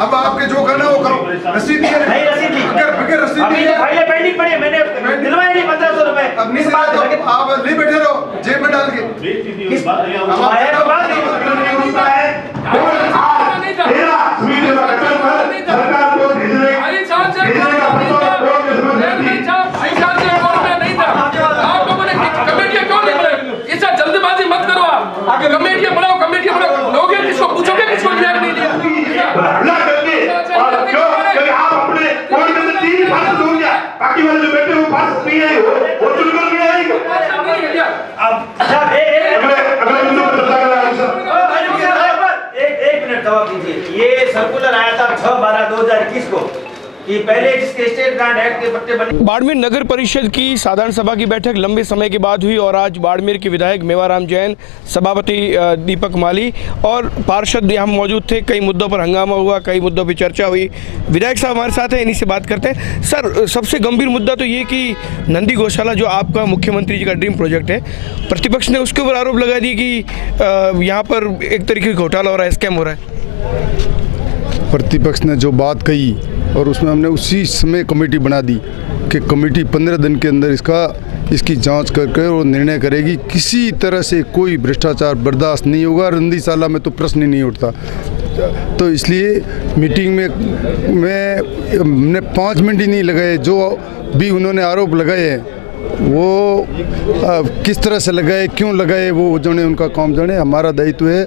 अब आपके जो करना वो करो। रसीद नहीं रसीद ली। अगर रसीद अभी तो फाइलें पेंडिंग पड़ी है, मैंने दिलवाई नहीं 1500 रुपए। अब नहीं दिलवाए तो आप नहीं बैठे रहो जेब में डाल के। किस आया तो बात नहीं होता है। सरकार को भेजने आप लोगों ने कमेटियां क्यों नहीं बनाई? इससे जल्दबाजी मत करो आप। कमेटियां बनाओ, कमेटियां बनाओ। लोगे किसको पूछोगे किसको लिया नहीं लिया? हमला करके और क्यों क्योंकि आप अपने कोर्ट में 3 फांसी हो गया, बाकी वाले जो बैठे वो फांसी नहीं है, वो चुनकर भी आएंगे। अब जब अगले बिंदु पर चर्चा कर रहा है सर। एक मिनट जवाब दीजिए। ये सर्कुलर आया था 6/12/2021 को कि पहले जिसके स्टेट ग्रांट एक्ट के पट्टे बने। बाड़मेर नगर परिषद की साधारण सभा की बैठक लंबे समय के बाद हुई और आज बाड़मेर के विधायक मेवाराम जैन, सभापति दीपक माली और पार्षद यहाँ मौजूद थे। कई मुद्दों पर हंगामा हुआ, कई मुद्दों पर चर्चा हुई। विधायक साहब हमारे साथ हैं, इन्हीं से बात करते हैं। सर, सबसे गंभीर मुद्दा तो ये कि नंदी गौशाला जो आपका मुख्यमंत्री जी का ड्रीम प्रोजेक्ट है, प्रतिपक्ष ने उसके ऊपर आरोप लगा दिए कि यहाँ पर एक तरीके का घोटाला हो रहा है, स्कैम हो रहा है। प्रतिपक्ष ने जो बात कही और उसमें हमने उसी समय कमेटी बना दी कि कमेटी 15 दिन के अंदर इसकी जांच करके और निर्णय करेगी। किसी तरह से कोई भ्रष्टाचार बर्दाश्त नहीं होगा। रंदीशाला में तो प्रश्न ही नहीं उठता। तो इसलिए मीटिंग में हमने 5 मिनट ही नहीं लगाए। जो भी उन्होंने आरोप लगाए हैं वो किस तरह से लगाए, क्यों लगाए, वो जाने, उनका काम जाने। हमारा दायित्व है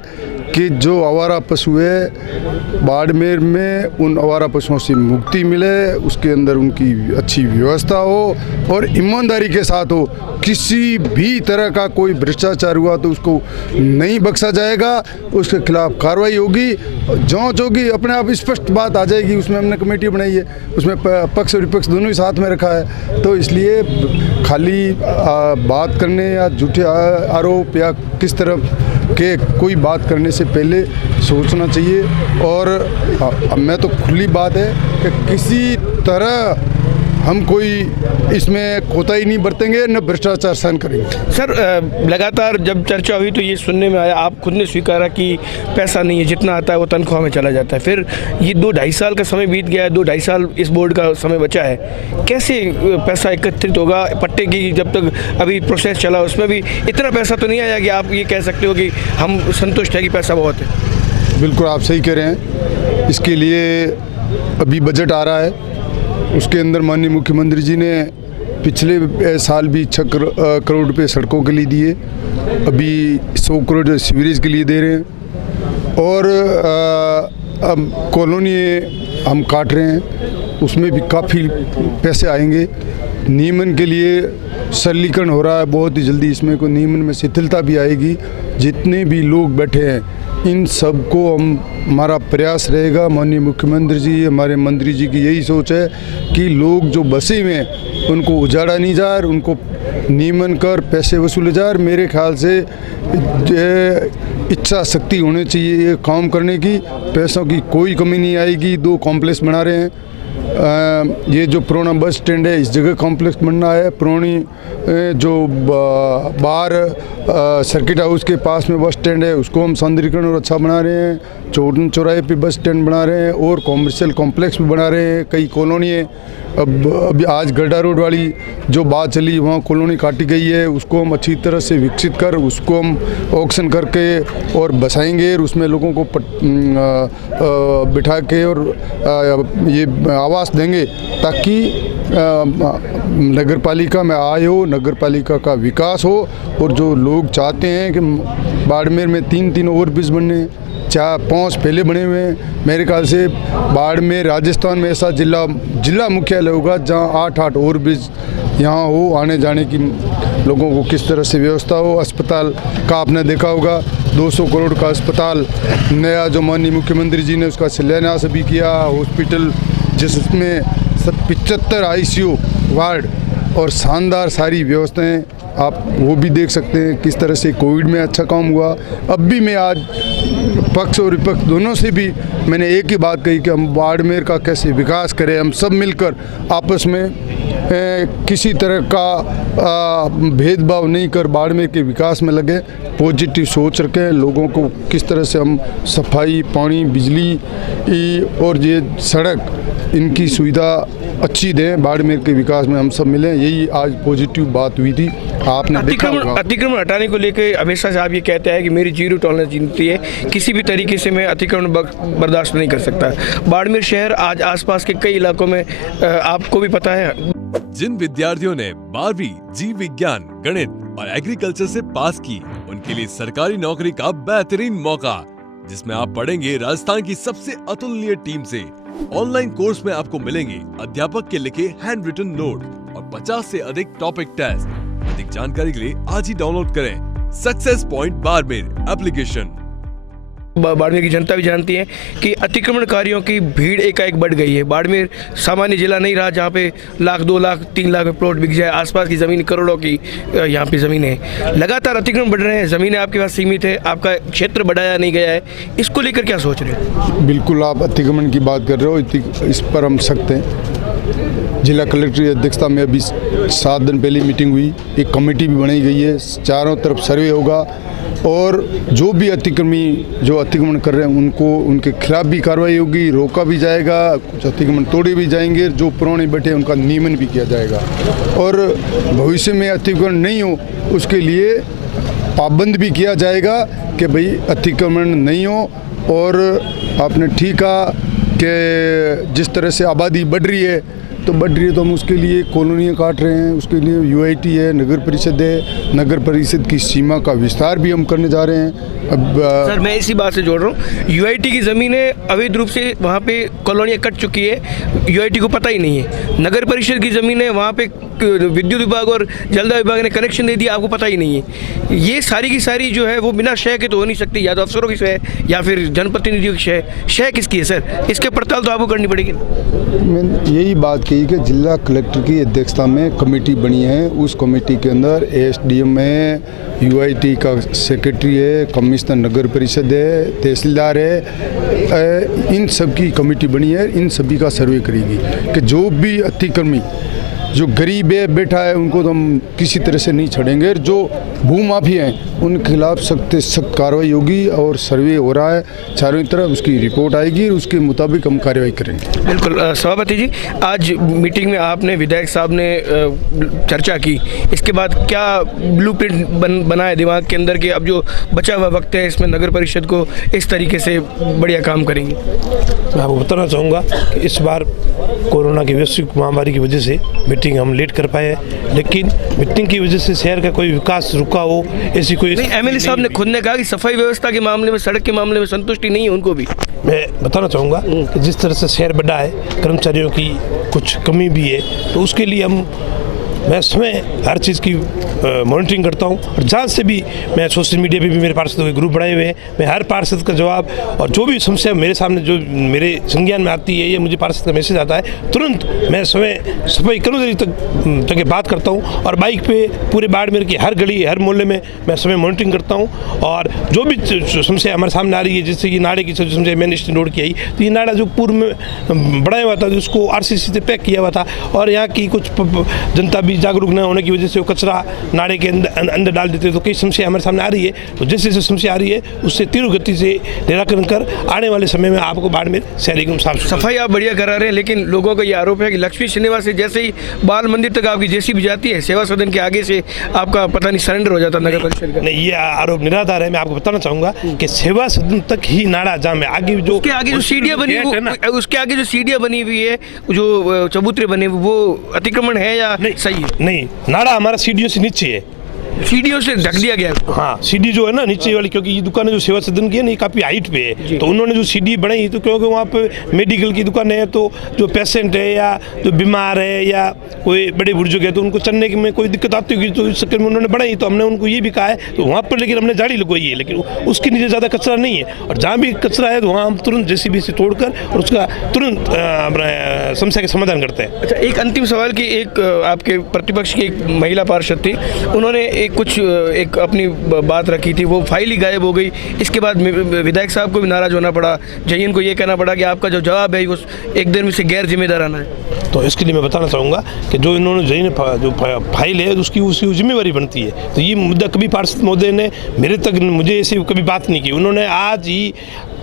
कि जो आवारा पशु है बाड़मेर में उन आवारा पशुओं से मुक्ति मिले, उसके अंदर उनकी अच्छी व्यवस्था हो और ईमानदारी के साथ हो। किसी भी तरह का कोई भ्रष्टाचार हुआ तो उसको नहीं बख्शा जाएगा, उसके खिलाफ कार्रवाई होगी, जांच होगी, अपने आप स्पष्ट बात आ जाएगी। उसमें हमने कमेटी बनाई है, उसमें पक्ष और विपक्ष दोनों ही साथ में रखा है। तो इसलिए खाली बात करने या झूठे आरोप या किस तरह के कोई बात करने से पहले सोचना चाहिए। और मैं तो खुली बात है कि किसी तरह हम कोई इसमें कोताही नहीं बरतेंगे, न भ्रष्टाचार सहन करेंगे। सर, लगातार जब चर्चा हुई तो ये सुनने में आया, आप खुद ने स्वीकारा कि पैसा नहीं है, जितना आता है वो तनख्वाह में चला जाता है। फिर ये 2-2.5 साल का समय बीत गया है, 2-2.5 साल इस बोर्ड का समय बचा है। कैसे पैसा एकत्रित होगा? पट्टे की जब तक अभी प्रोसेस चला उसमें भी इतना पैसा तो नहीं आया कि आप ये कह सकते हो कि हम संतुष्ट है कि पैसा बहुत है। बिल्कुल आप सही कह रहे हैं। इसके लिए अभी बजट आ रहा है, उसके अंदर माननीय मुख्यमंत्री जी ने पिछले साल भी 6 करोड़ रुपये सड़कों के लिए दिए, अभी 100 करोड़ सीवरेज के लिए दे रहे हैं। और अब कॉलोनी हम काट रहे हैं, उसमें भी काफ़ी पैसे आएंगे। नियमन के लिए सरलीकरण हो रहा है, बहुत ही जल्दी इसमें कोई नियमन में शिथिलता भी आएगी। जितने भी लोग बैठे हैं इन सबको हमारा प्रयास रहेगा। माननीय मुख्यमंत्री जी, हमारे मंत्री जी की यही सोच है कि लोग जो बसे हुए हैं उनको उजाड़ा नहीं जा रहा, उनको नियमन कर पैसे वसूले जा रहे। मेरे ख्याल से इच्छा शक्ति होनी चाहिए ये काम करने की, पैसों की कोई कमी नहीं आएगी। 2 कॉम्प्लेक्स बना रहे हैं। ये जो पुराना बस स्टैंड है इस जगह कॉम्प्लेक्स बनना है। पुरानी जो बाहर सर्किट हाउस के पास में बस स्टैंड है उसको हम सौंदर्यीकरण और अच्छा बना रहे हैं। चौड़न चौराहे पे बस स्टैंड बना रहे हैं और कॉमर्शियल कॉम्प्लेक्स भी बना रहे हैं। कई कॉलोनी है, अब आज गड्ढा रोड वाली जो बात चली वहाँ कॉलोनी काटी गई है, उसको हम अच्छी तरह से विकसित कर उसको हम ऑक्शन करके और बसाएंगे और उसमें लोगों को बिठा के और ये आवास देंगे ताकि नगर पालिका में आय हो, नगर पालिका का विकास हो। और जो लोग चाहते हैं कि बाड़मेर में 3 ओवरब्रिज बनने, 4-5 पहले बने हुए हैं। मेरे ख्याल से बाड़मेर राजस्थान में ऐसा जिला मुख्यालय होगा जहां 8 ओवरब्रिज यहाँ हो, आने जाने की लोगों को किस तरह से व्यवस्था हो। अस्पताल का आपने देखा होगा 200 करोड़ का अस्पताल नया जो माननीय मुख्यमंत्री जी ने उसका शिलान्यास भी किया। हॉस्पिटल जिसमें 75 ICU वार्ड और शानदार सारी व्यवस्थाएं, आप वो भी देख सकते हैं किस तरह से कोविड में अच्छा काम हुआ। अब भी मैं आज पक्ष और विपक्ष दोनों से भी मैंने एक ही बात कही कि हम बाड़मेर का कैसे विकास करें, हम सब मिलकर आपस में किसी तरह का भेदभाव नहीं कर बाड़मेर के विकास में लगे, पॉजिटिव सोच रखें, लोगों को किस तरह से हम सफाई, पानी, बिजली और ये सड़क इनकी सुविधा अच्छी दें, बाड़मेर के विकास में हम सब मिलें, यही आज पॉजिटिव बात हुई थी। आपने देखा होगा। अतिक्रमण हटाने को लेकर हमेशा से आप ये कहते हैं कि मेरी जीरो टॉलरेंस नीति है, किसी भी तरीके से मैं अतिक्रमण बर्दाश्त नहीं कर सकता। बाड़मेर शहर आज आसपास के कई इलाकों में आपको भी पता है, जिन विद्यार्थियों ने 12वीं जीव विज्ञान, गणित और एग्रीकल्चर से पास की, उनके लिए सरकारी नौकरी का बेहतरीन मौका, जिसमें आप पढ़ेंगे राजस्थान की सबसे अतुलनीय टीम से। ऑनलाइन कोर्स में आपको मिलेंगे अध्यापक के लिखे हैंड रिटन नोट और 50 से अधिक टॉपिक टेस्ट। अधिक जानकारी के लिए आज ही डाउनलोड करें success point Barmer application. Barmer की जनता भी जानती है कि अतिक्रमणकारियों की भीड़ एकाएक बढ़ गई है। बाड़मेर सामान्य जिला नहीं रहा जहाँ पे लाख, 2 लाख, 3 लाख में प्लॉट बिक जाए। आसपास की ज़मीन करोड़ों की यहाँ पे ज़मीनें हैं। लगातार अतिक्रमण बढ़ रहे हैं, ज़मीनें आपके पास सीमित है, आपका क्षेत्र बढ़ाया नहीं गया है, इसको लेकर क्या सोच रहे हैं? बिल्कुल, आप अतिक्रमण की बात कर रहे हो, इस पर हम सख्त हैं। जिला कलेक्टर की अध्यक्षता में अभी 7 दिन पहले मीटिंग हुई, एक कमेटी भी बनाई गई है, चारों तरफ सर्वे होगा और जो भी जो अतिक्रमण कर रहे हैं उनके खिलाफ भी कार्रवाई होगी, रोका भी जाएगा, कुछ अतिक्रमण तोड़े भी जाएंगे, जो पुराने बैठे हैं उनका नियमन भी किया जाएगा और भविष्य में अतिक्रमण नहीं हो उसके लिए पाबंद भी किया जाएगा कि भाई अतिक्रमण नहीं हो। और आपने ठीक कहा कि जिस तरह से आबादी बढ़ रही है तो हम उसके लिए कॉलोनियाँ काट रहे हैं, उसके लिए यूआईटी है, नगर परिषद है, नगर परिषद की सीमा का विस्तार भी हम करने जा रहे हैं। अब सर मैं इसी बात से जोड़ रहा हूँ, यूआईटी की ज़मीनें अवैध रूप से वहाँ पे कॉलोनियाँ कट चुकी है, यूआईटी को पता ही नहीं है। नगर परिषद की ज़मीनें वहाँ पे विद्युत विभाग और जलदाय विभाग ने कनेक्शन दे दिया, आपको पता ही नहीं है। ये सारी की सारी जो है वो बिना शय के तो हो नहीं सकती, या तो अफसरों की शय या फिर जनप्रतिनिधियों की शय किसकी है सर? इसके पड़ताल तो आपको करनी पड़ेगी। मैंने यही बात कही कि जिला कलेक्टर की अध्यक्षता में कमेटी बनी है, उस कमेटी के अंदर एसडीएम है, यूआईटी का सेक्रेटरी है, कमिश्नर नगर परिषद है, तहसीलदार है, इन सब की कमेटी बनी है, इन सभी का सर्वे करेगी कि जो भी अतिक्रमी जो गरीब है बैठा है उनको तो हम किसी तरह से नहीं छोड़ेंगे, जो भूमाफिया हैं उनके खिलाफ सख्त कार्रवाई होगी और सर्वे हो रहा है चारों तरफ, उसकी रिपोर्ट आएगी, उसके मुताबिक हम कार्रवाई करेंगे। बिल्कुल सभापति जी, आज मीटिंग में आपने विधायक साहब ने चर्चा की, इसके बाद क्या ब्लूप्रिंट बना है दिमाग के अंदर कि अब जो बचा हुआ वक्त है इसमें नगर परिषद को इस तरीके से बढ़िया काम करेंगे? मैं आपको बताना चाहूँगा कि इस बार कोरोना की वैश्विक महामारी की वजह से मीटिंग हम लेट कर पाए, लेकिन मीटिंग की वजह से शहर का कोई विकास रुका हो ऐसी कोई नहीं। एमएलए साहब ने खुद ने कहा कि सफाई व्यवस्था के मामले में, सड़क के मामले में संतुष्टि नहीं है उनको भी। मैं बताना चाहूँगा कि जिस तरह से शहर बढ़ा है, कर्मचारियों की कुछ कमी भी है, तो उसके लिए मैं समय हर चीज़ की मॉनिटरिंग करता हूँ और जहाँ से भी मैं सोशल मीडिया पे भी मेरे पार्षदों के ग्रुप बनाए हुए हैं, मैं हर पार्षद का जवाब और जो भी समस्या मेरे सामने जो मेरे संज्ञान में आती है, ये मुझे पार्षद का मैसेज आता है, तुरंत मैं सफाई कर्मचारी तक बात करता हूँ और बाइक पे पूरे बाड़मेर की हर गली हर मोहल्ले में मैं समय मॉनिटरिंग करता हूँ और जो भी समस्या हमारे सामने आ रही है, जैसे कि नाले की समस्या मैंने नोट की आई, तो ये नाला जो पूर्व में बढ़ाया हुआ था, उसको आरसीसी से पैक किया हुआ था और यहाँ की कुछ जनता भी जागरूक न होने की वजह से वो कचरा नाले के अंदर डाल देते, तो कई समस्या हमारे सामने आ रही है। तो जैसे जैसे समस्या आ रही है उससे तीव्र गति से निराकरण कर आने वाले समय में आपको बाड़मेर शहर एकदम साफ सफाई आप बढ़िया करा रहे हैं, लेकिन लोगों का ये आरोप है कि लक्ष्मी श्रीनिवास से जैसे ही बाल मंदिर तक आपकी जेसीबी जाती है, सेवा सदन के आगे से आपका पता नहीं सरेंडर हो जाता नगर परिषद का। नहीं, ये आरोप निराधार है। मैं आपको बताना चाहूँगा कि सेवा सदन तक ही नाला जाम है, आगे जो सीढ़ियाँ बनी उसके आगे जो सीढ़ियाँ बनी हुई है, जो चबूतरे बने हुए, वो अतिक्रमण है या सही है? नहीं, नाला हमारा सीढ़ियों से नीचे है, सीढ़ियों से ढक दिया गया। हाँ, सीढ़ी जो है ना नीचे वाली, क्योंकि ये दुकानें जो सेवा सदन की है ना, ये काफ़ी हाइट पे है, तो उन्होंने जो सीढ़ी बनाई, तो क्योंकि वहाँ पे मेडिकल की दुकान है, तो जो पेशेंट है या जो बीमार है या कोई बड़े बुजुर्ग है, तो उनको चलने में कोई दिक्कत आती होगी, तो इस चक्कर में उन्होंने बनाई। तो हमने उनको ये भी कहा है, तो वहाँ पर लेकिन हमने जाली लगवाई है, लेकिन उसके नीचे ज़्यादा कचरा नहीं है, और जहाँ भी कचरा है तो वहाँ हम तुरंत जेसीबी से तोड़कर और उसका तुरंत समस्या का समाधान करते हैं। अच्छा, एक अंतिम सवाल की, एक आपके प्रतिपक्ष की एक महिला पार्षद थी, उन्होंने एक अपनी बात रखी थी, वो फाइल ही गायब हो गई। इसके बाद विधायक साहब को भी नाराज होना पड़ा, जयन को ये कहना पड़ा कि आपका जो जवाब है वो एक दिन में से गैर जिम्मेदाराना है। तो इसके लिए मैं बताना चाहूँगा कि जो इन्होंने जयन जो फाइल है उसकी जिम्मेवारी बनती है। तो ये मुद्दा कभी पार्षद महोदय ने मेरे तक मुझे ऐसी कभी बात नहीं की। उन्होंने आज ही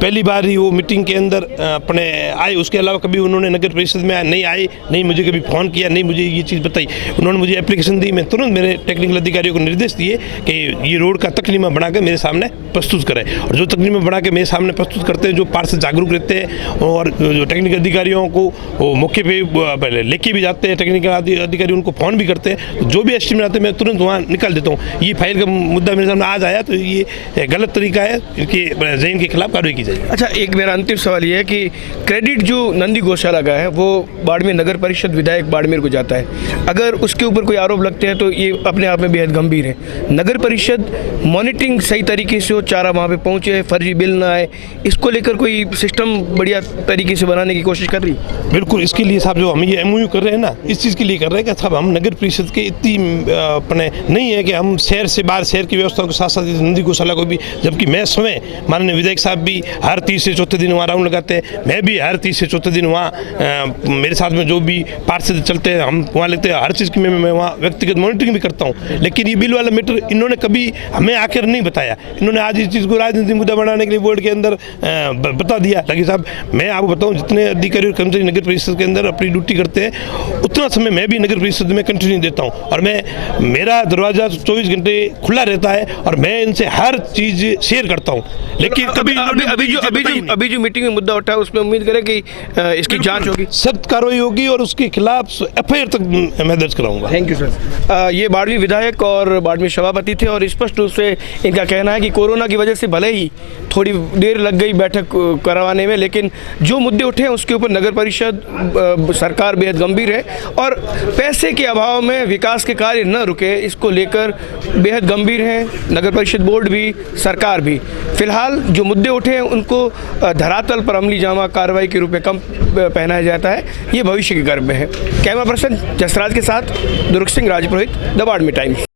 पहली बार ही वो मीटिंग के अंदर अपने आए, उसके अलावा कभी उन्होंने नगर परिषद में नहीं आए, नहीं मुझे कभी फ़ोन किया, नहीं मुझे ये चीज़ बताई। उन्होंने मुझे एप्लीकेशन दी, मैं तुरंत मेरे टेक्निकल अधिकारियों को निर्देश दिए कि ये रोड का तकनीमा बना के मेरे सामने प्रस्तुत करें। और जो तकनीमा बना के मेरे सामने प्रस्तुत करते हैं, जो पार्षद जागरूक रहते हैं और जो टेक्निकल अधिकारियों को वो मौके पर लेके भी जाते हैं, टेक्निकल अधिकारी उनको फ़ोन भी करते हैं, तो जो भी एस्टीमेट आते हैं मैं तुरंत वहाँ निकाल देता हूँ। ये फाइल का मुद्दा मेरे सामने आज आया तो ये गलत तरीका है, इनके जैन के खिलाफ कार्रवाई की जाएगी। अच्छा, एक मेरा अंतिम सवाल ये है कि क्रेडिट जो नंदी गौशाला का है वो बाड़मेर नगर परिषद विधायक बाड़मेर को जाता है। अगर उसके ऊपर कोई आरोप लगते हैं तो ये अपने आप में बेहद गंभीर है। नगर परिषद मॉनिटरिंग सही तरीके से हो, चारा वहाँ पे पहुँचे, फर्जी बिल ना आए, इसको लेकर कोई सिस्टम बढ़िया तरीके से बनाने की कोशिश कर रही है? बिल्कुल, इसके लिए साहब जो हम ये MOU कर रहे हैं ना, इस चीज़ के लिए कर रहे हैं कि साहब हम नगर परिषद के इतनी अपने नहीं है कि हम शहर से बाहर शहर की व्यवस्था के साथ साथ नंदी गौशाला को भी, जबकि मैं समय माननीय विधायक साहब भी हर तीसरे चौथे दिन वहाँ राउंड लगाते हैं, मैं भी हर तीसरे चौथे दिन वहाँ मेरे साथ में जो भी पार्षद चलते हैं हम वहाँ लेते हैं, हर चीज़ की मैं वहाँ व्यक्तिगत मॉनिटरिंग भी करता हूँ। लेकिन ये बिल वाला मैटर इन्होंने कभी हमें आकर नहीं बताया। इन्होंने आज इस चीज़ को राजनीतिक मुद्दा बनाने के लिए बोर्ड के अंदर बता दिया। लेकिन साहब मैं आपको बताऊँ, जितने अधिकारी और कर्मचारी नगर परिषद के अंदर अपनी ड्यूटी करते हैं उतना समय मैं भी नगर परिषद में कंटिन्यू देता हूँ, और मेरा दरवाज़ा 24 घंटे खुला रहता है और मैं इनसे हर चीज़ शेयर करता हूँ। लेकिन कभी अभी जो मीटिंग में मुद्दा उठा है उसमें उम्मीद करें कि इसकी जांच होगी, सख्त कार्रवाई होगी और उसके खिलाफ FIR तक मैं दर्ज कराऊंगा। Thank you sir. ये बाड़मेर विधायक और बाड़मेर सभापति थे और स्पष्ट रूप से इनका कहना है कि कोरोना की वजह से भले ही थोड़ी देर लग गई बैठक करवाने में, लेकिन जो मुद्दे उठे हैं उसके ऊपर नगर परिषद सरकार बेहद गंभीर है और पैसे के अभाव में विकास के कार्य न रुके, इसको लेकर बेहद गंभीर है नगर परिषद बोर्ड भी, सरकार भी। फिलहाल जो मुद्दे उठे हैं उनको धरातल पर अमली जामा कार्रवाई के रूप में कम पहनाया जाता है, ये भविष्य के गर्भ में है। कैमरा पर्सन जसराज के साथ दुर्ग सिंह राजपुरोहित, द बाड़मेर टाइम्स।